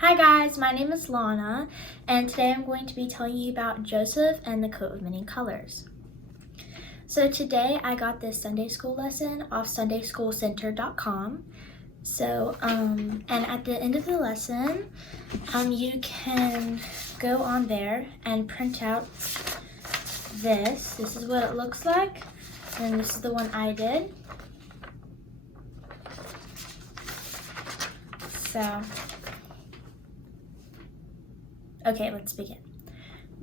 Hi guys, my name is Lana, and today I'm going to be telling you about Joseph and the coat of many colors. So today I got this Sunday school lesson off sundayschoolcenter.com. And at the end of the lesson, you can go on there and print out this. This is what it looks like, and this is the one I did. Okay, let's begin.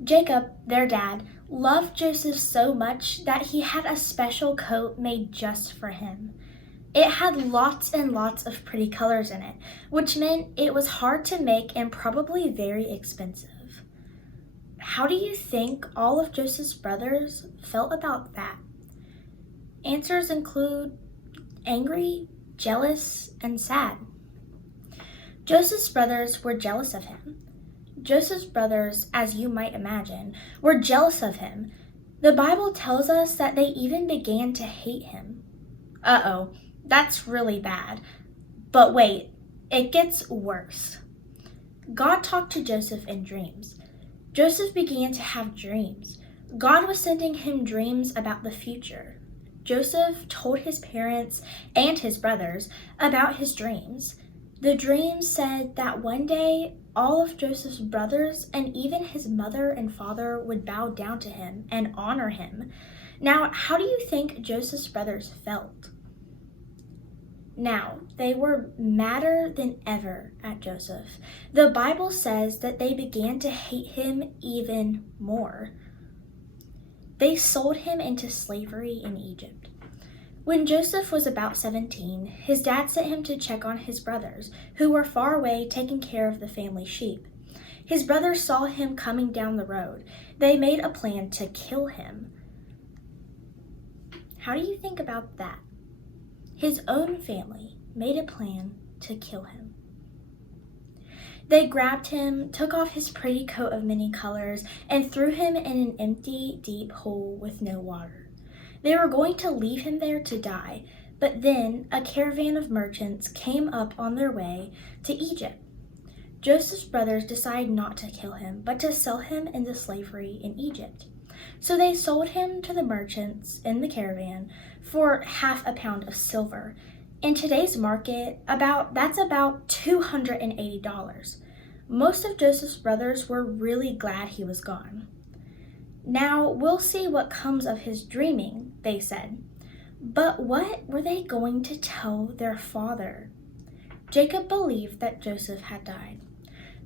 Jacob, their dad, loved Joseph so much that he had a special coat made just for him. It had lots and lots of pretty colors in it, which meant it was hard to make and probably very expensive. How do you think all of Joseph's brothers felt about that? Answers include angry, jealous, and sad. Joseph's brothers were jealous of him. Joseph's brothers, as you might imagine, were jealous of him. The Bible tells us that they even began to hate him. Uh-oh, that's really bad. But wait, it gets worse. God talked to Joseph in dreams. Joseph began to have dreams. God was sending him dreams about the future. Joseph told his parents and his brothers about his dreams. The dreams said that one day all of Joseph's brothers and even his mother and father would bow down to him and honor him. Now, how do you think Joseph's brothers felt? Now, they were madder than ever at Joseph. The Bible says that they began to hate him even more. They sold him into slavery in Egypt. When Joseph was about 17, his dad sent him to check on his brothers, who were far away taking care of the family sheep. His brothers saw him coming down the road. They made a plan to kill him. How do you think about that? His own family made a plan to kill him. They grabbed him, took off his pretty coat of many colors, and threw him in an empty, deep hole with no water. They were going to leave him there to die, but then a caravan of merchants came up on their way to Egypt. Joseph's brothers decided not to kill him, but to sell him into slavery in Egypt. So they sold him to the merchants in the caravan for half a pound of silver. In today's market, that's about $280. Most of Joseph's brothers were really glad he was gone. Now we'll see what comes of his dreaming, they said. But what were they going to tell their father? Jacob believed that Joseph had died.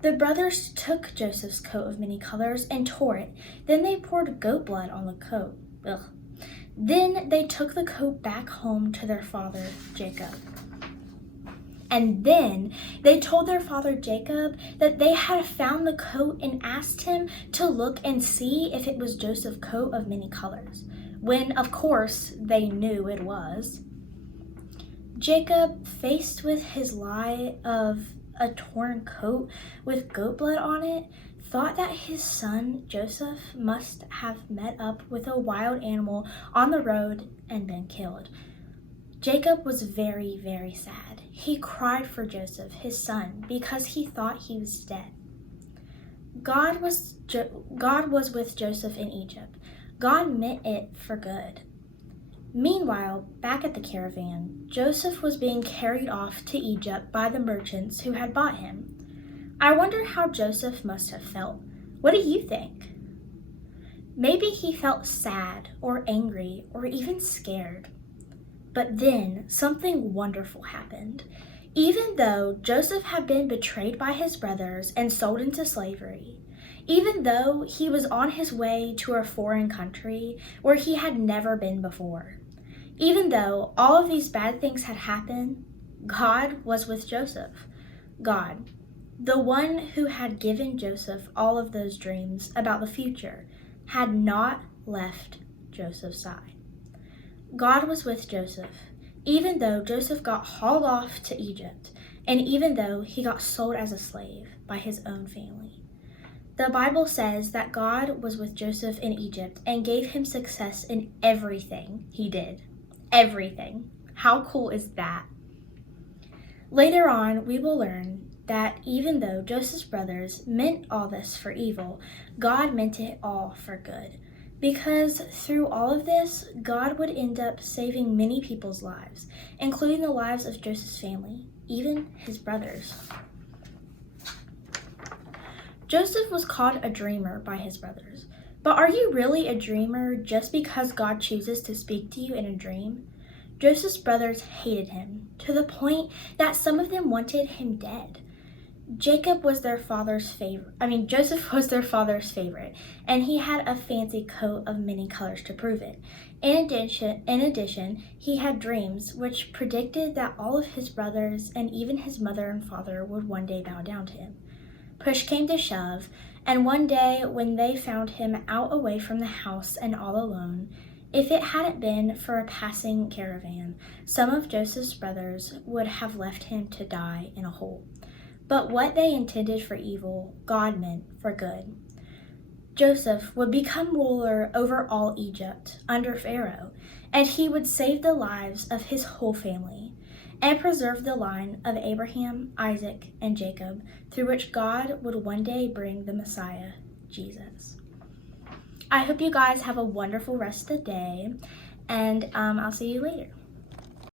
The brothers took Joseph's coat of many colors and tore it. Then they poured goat blood on the coat. Ugh. Then they took the coat back home to their father, Jacob. And then they told their father Jacob that they had found the coat and asked him to look and see if it was Joseph's coat of many colors, when of course they knew it was. Jacob, faced with his lie of a torn coat with goat blood on it, thought that his son Joseph must have met up with a wild animal on the road and been killed. Jacob was very, very sad. He cried for Joseph, his son, because he thought he was dead. God was with Joseph in Egypt. God meant it for good. Meanwhile, back at the caravan, Joseph was being carried off to Egypt by the merchants who had bought him. I wonder how Joseph must have felt. What do you think? Maybe he felt sad or angry or even scared. But then something wonderful happened. Even though Joseph had been betrayed by his brothers and sold into slavery, even though he was on his way to a foreign country where he had never been before, even though all of these bad things had happened, God was with Joseph. God, the one who had given Joseph all of those dreams about the future, had not left Joseph's side. God was with Joseph, even though Joseph got hauled off to Egypt, and even though he got sold as a slave by his own family. The Bible says that God was with Joseph in Egypt and gave him success in everything he did. Everything. How cool is that? Later on, we will learn that even though Joseph's brothers meant all this for evil, God meant it all for good. Because through all of this, God would end up saving many people's lives, including the lives of Joseph's family, even his brothers. Joseph was called a dreamer by his brothers. But are you really a dreamer just because God chooses to speak to you in a dream? Joseph's brothers hated him, to the point that some of them wanted him dead. Joseph was their father's favorite, and he had a fancy coat of many colors to prove it. In addition, he had dreams which predicted that all of his brothers and even his mother and father would one day bow down to him. Push came to shove, and one day when they found him out away from the house and all alone, if it hadn't been for a passing caravan, some of Joseph's brothers would have left him to die in a hole. But what they intended for evil, God meant for good. Joseph would become ruler over all Egypt under Pharaoh, and he would save the lives of his whole family and preserve the line of Abraham, Isaac, and Jacob, through which God would one day bring the Messiah, Jesus. I hope you guys have a wonderful rest of the day, and I'll see you later.